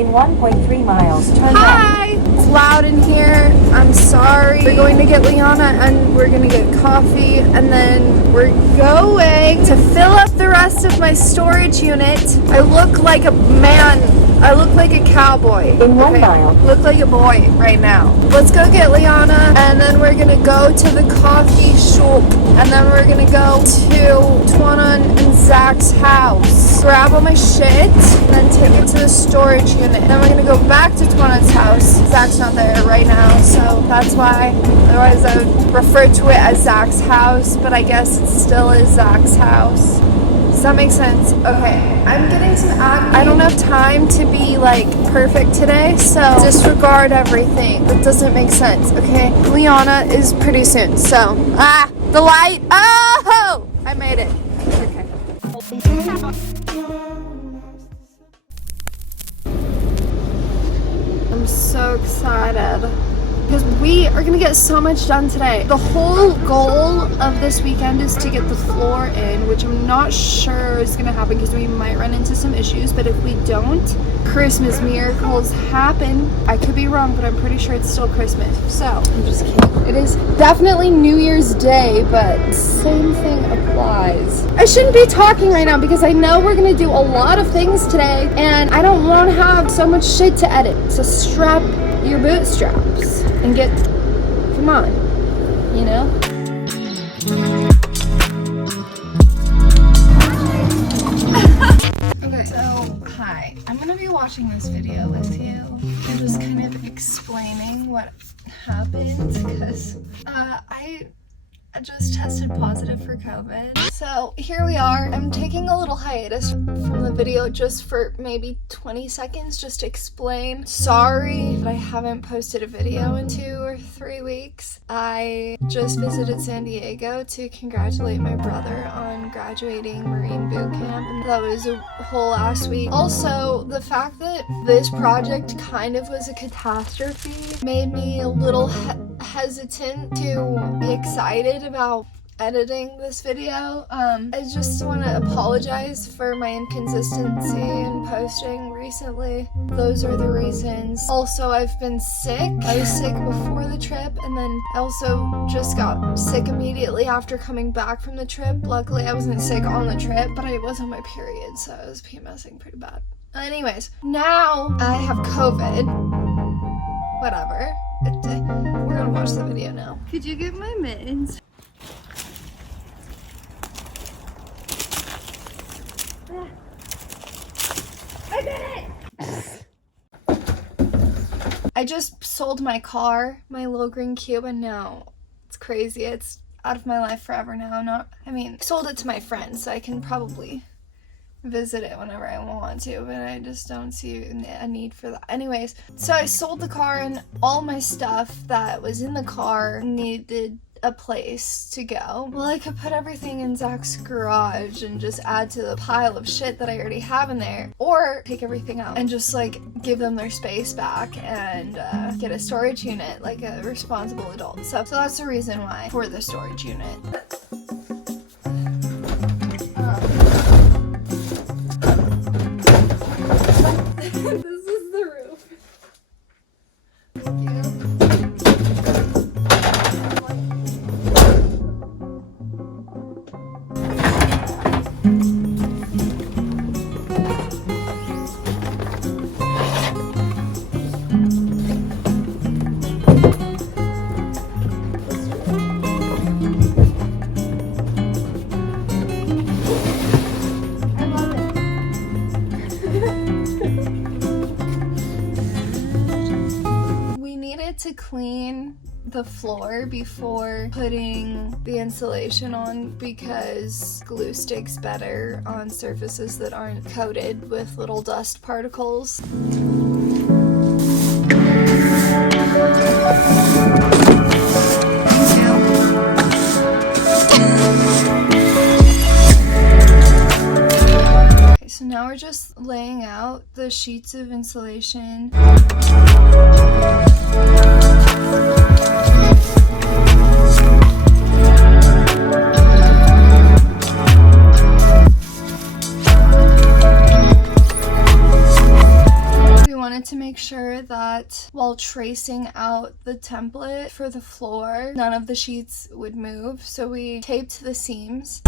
In 1.3 miles, turn Hi! left. It's loud in here. I'm sorry. We're going to get Liana and we're going to get coffee and then we're going to fill up the rest of my storage unit. I look like a man. I look like a cowboy. In 1 mile. Look like a boy right now. Let's go get Liana and then we're going to go to the coffee shop and then we're going to go to Twana and Zach's house. Grab all my shit and then take it to the storage unit. Then we're going to go back to Twana's house. Zach's not there right now, so that's why. Otherwise I would refer to it as Zach's house, but I guess it still is Zach's house. Does that make sense? Okay, I'm getting some acne. I don't have time to be like perfect today, so disregard everything. That doesn't make sense, okay? Liana is pretty soon, so the light. Oh, I made it. Okay. I'm so excited because we are gonna get so much done today. The whole goal of this weekend is to get the floor in, which I'm not sure is gonna happen because we might run into some issues, but if we don't, Christmas miracles happen. I could be wrong, but I'm pretty sure it's still Christmas. So, I'm just kidding. It is definitely New Year's Day, but same thing applies. I shouldn't be talking right now because I know we're gonna do a lot of things today and I don't want to have so much shit to edit. So strap your bootstraps and get, come on, you know? Okay, so hi, I'm gonna be watching this video with you and just kind of explaining what happened because I just tested positive for COVID. So here we are. I'm taking a little hiatus from the video just for maybe 20 seconds just to explain. Sorry that I haven't posted a video in 2 or 3 weeks. I just visited San Diego to congratulate my brother on graduating Marine boot camp, and that was a whole last week. Also, the fact that this project kind of was a catastrophe made me a little hesitant to be excited about editing this video. I just want to apologize for my inconsistency in posting recently. Those are the reasons. Also, I've been sick. I was sick before the trip and then I also just got sick immediately after coming back from the trip. Luckily, I wasn't sick on the trip, but I was on my period, so I was PMSing pretty bad. Anyways, now I have COVID. Whatever. We're gonna watch the video now. Could you get my mittens? I did it! I just sold my car, my little green cube, and now it's crazy. It's out of my life forever now. I sold it to my friend, so I can probably visit it whenever I want to, but I just don't see a need for that. Anyways, so I sold the car and all my stuff that was in the car needed a place to go. Well, I could put everything in Zach's garage and just add to the pile of shit that I already have in there, or take everything out and just like give them their space back and get a storage unit like a responsible adult. So that's the reason why for the storage unit. This is the roof. Thank you. To clean the floor before putting the insulation on because glue sticks better on surfaces that aren't coated with little dust particles. Okay, so now we're just laying out the sheets of insulation. wanted to make sure that while tracing out the template for the floor, none of the sheets would move. So we taped the seams.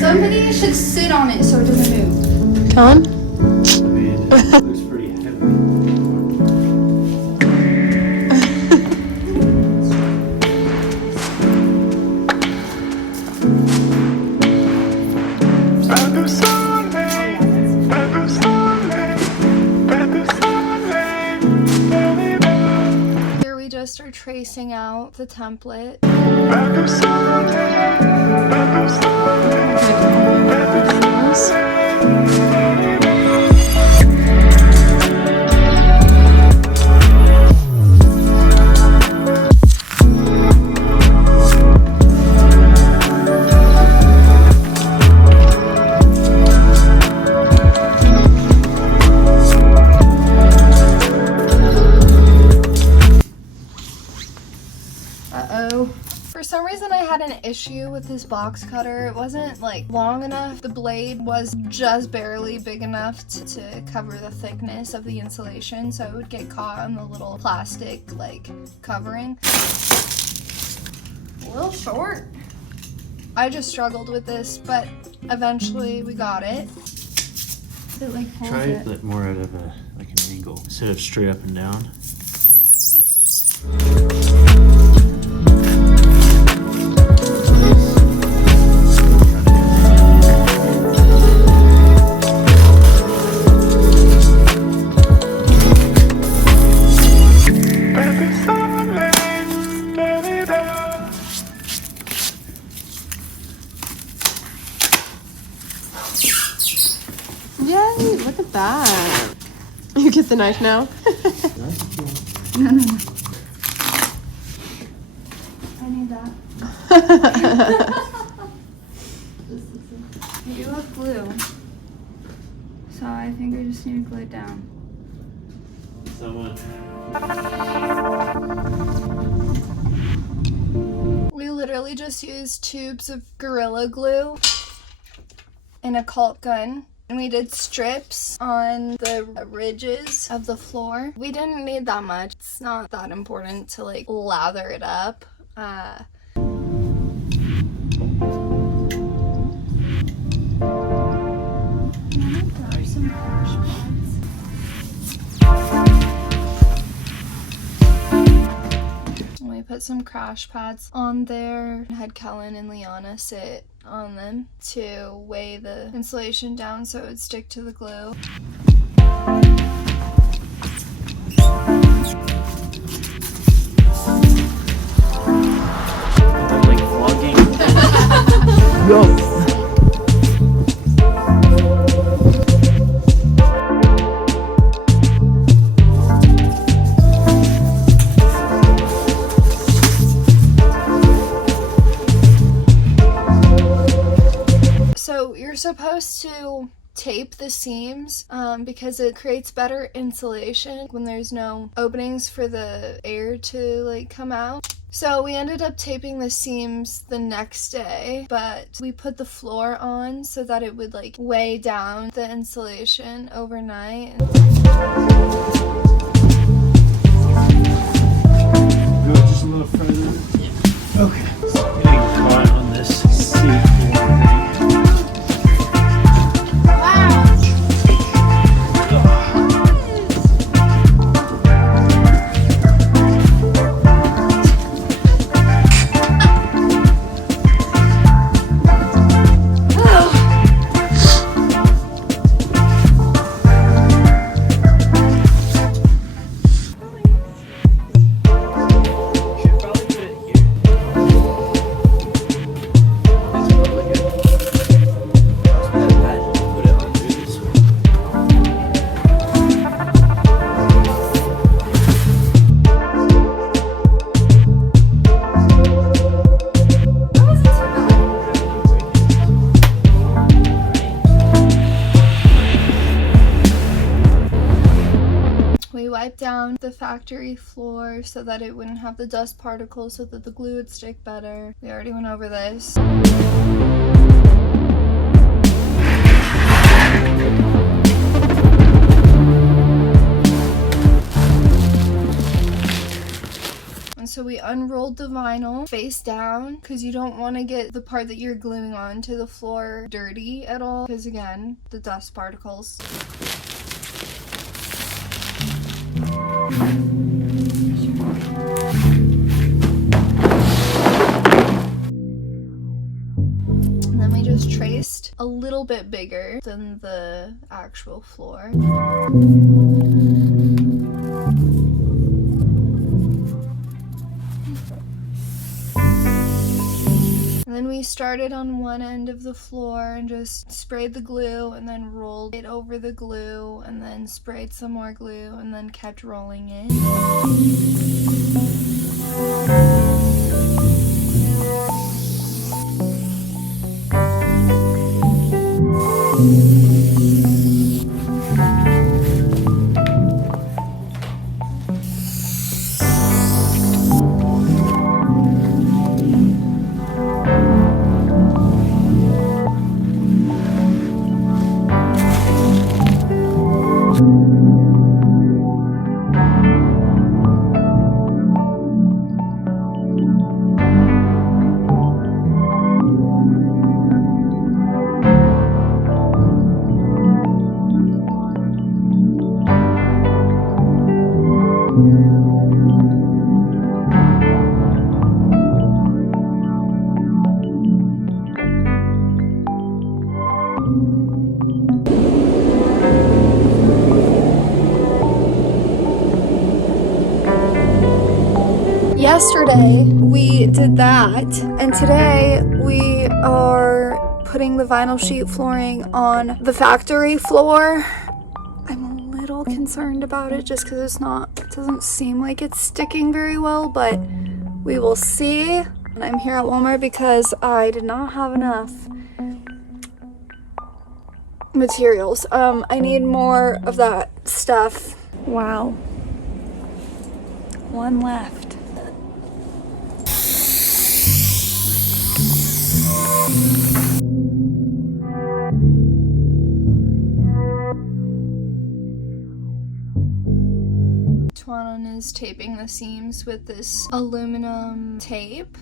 Somebody should sit on it so it doesn't move. Tom? I mean, it looks pretty heavy. Here we just are tracing out the template. For some reason I had an issue with this box cutter. It wasn't like long enough. The blade was just barely big enough to cover the thickness of the insulation, so it would get caught on the little plastic like covering. A little short. I just struggled with this, but eventually we got it. It like holds Try it. it more out of an angle instead of straight up and down. Yay, look at that. You get the knife now? No. I need that. I do have glue, so I think I just need to glue it down. We literally just used tubes of Gorilla Glue and a caulk gun. And we did strips on the ridges of the floor. We didn't need that much. It's not that important to like lather it up. We put some crash pads on there. I had Kellen and Liana sit on them to weigh the insulation down so it would stick to the glue. Like vlogging. Yo. So you're supposed to tape the seams because it creates better insulation when there's no openings for the air to like come out. So we ended up taping the seams the next day, but we put the floor on so that it would like weigh down the insulation overnight. Go just a little further. Yeah. Okay. So getting caught on this seat thing. wiped down the factory floor so that it wouldn't have the dust particles so that the glue would stick better. We already went over this. And so we unrolled the vinyl face down because you don't want to get the part that you're gluing on to the floor dirty at all, because again, the dust particles. And then we just traced a little bit bigger than the actual floor. And then we started on one end of the floor and just sprayed the glue and then rolled it over the glue and then sprayed some more glue and then kept rolling it. Yesterday we did that, and today we are putting the vinyl sheet flooring on the factory floor. I'm a little concerned about it just because it doesn't seem like it's sticking very well, but we will see. And I'm here at Walmart because I did not have enough materials. I need more of that stuff. Wow. One left. Tuanon is taping the seams with this aluminum tape.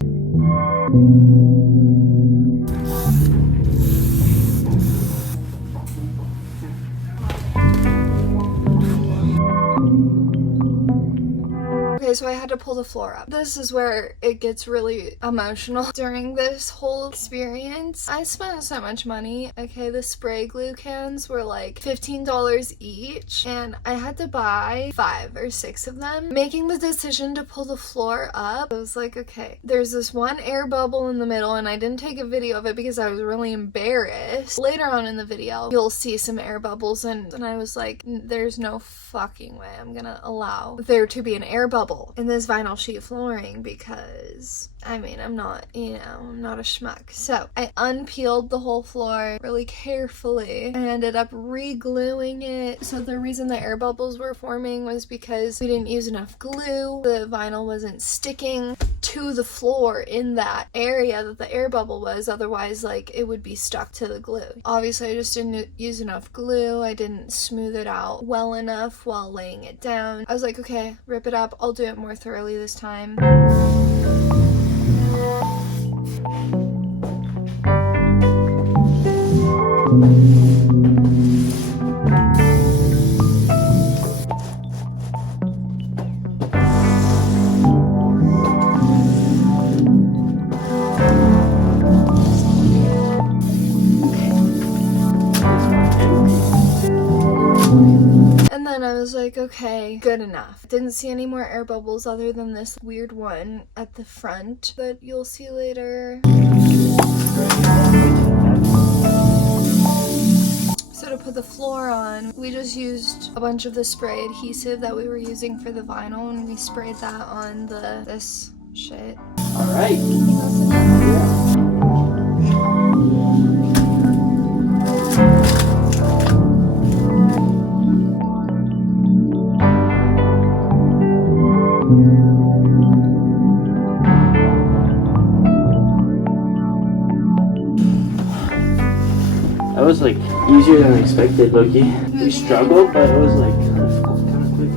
Okay, so I had to pull the floor up. This is where it gets really emotional during this whole experience. I spent so much money. Okay, the spray glue cans were like $15 each, and I had to buy 5 or 6 of them. Making the decision to pull the floor up, I was like, okay, there's this one air bubble in the middle, and I didn't take a video of it because I was really embarrassed. Later on in the video, you'll see some air bubbles, and I was like, there's no fucking way I'm gonna allow there to be an air bubble in this vinyl sheet flooring because, I mean, I'm not a schmuck. So I unpeeled the whole floor really carefully. I ended up re-gluing it. So the reason the air bubbles were forming was because we didn't use enough glue. The vinyl wasn't sticking to the floor in that area that the air bubble was. Otherwise, like, it would be stuck to the glue. Obviously, I just didn't use enough glue. I didn't smooth it out well enough while laying it down. I was like, okay, rip it up. I'll do it more thoroughly this time. And then I was like, okay, good enough. Didn't see any more air bubbles other than this weird one at the front that you'll see later. So to put the floor on, we just used a bunch of the spray adhesive that we were using for the vinyl, and we sprayed that on this shit. All right. That was like easier than expected, Loki. We struggled, but it was like kind of quick.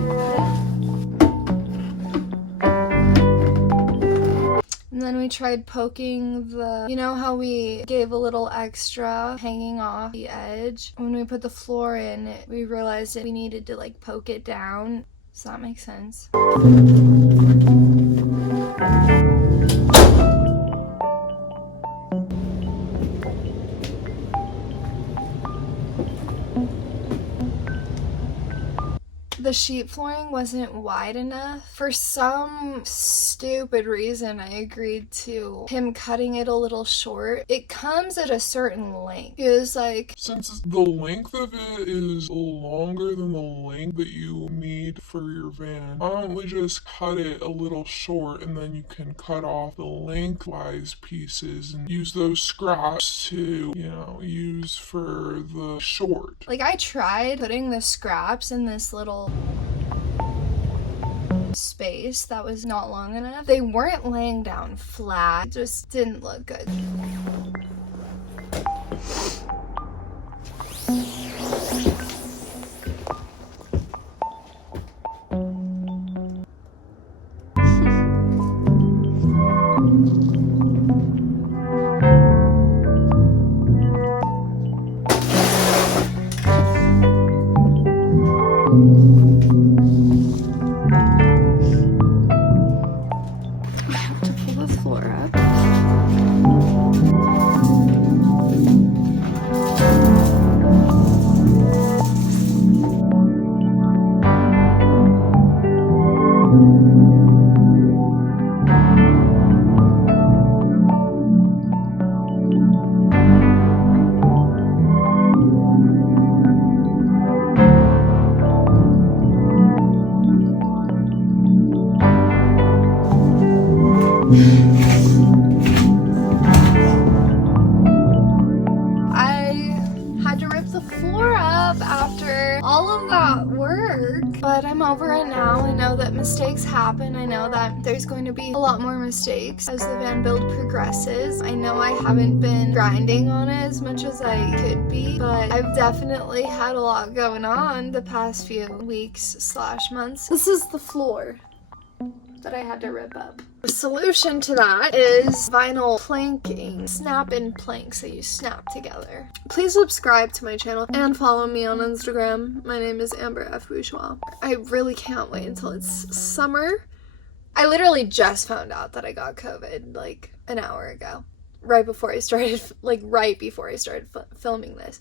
And then we tried poking the, you know how we gave a little extra hanging off the edge? When we put the floor in, we realized that we needed to like poke it down. Does that make sense? The sheet flooring wasn't wide enough. For some stupid reason, I agreed to him cutting it a little short. It comes at a certain length. He was like, since the length of it is longer than the length that you need for your van, why don't we just cut it a little short and then you can cut off the lengthwise pieces and use those scraps to, use for the short. like I tried putting the scraps in this little space that was not long enough. They weren't laying down flat. It just didn't look good. But I'm over it now. I know that mistakes happen. I know that there's going to be a lot more mistakes as the van build progresses. I know I haven't been grinding on it as much as I could be, but I've definitely had a lot going on the past few weeks/months. This is the floor that I had to rip up. The solution to that is vinyl planking. Snap-in planks that you snap together. Please subscribe to my channel and follow me on Instagram. My name is Amber F. Bourgeois. I really can't wait until it's summer. I literally just found out that I got COVID like an hour ago. Right before I started filming this.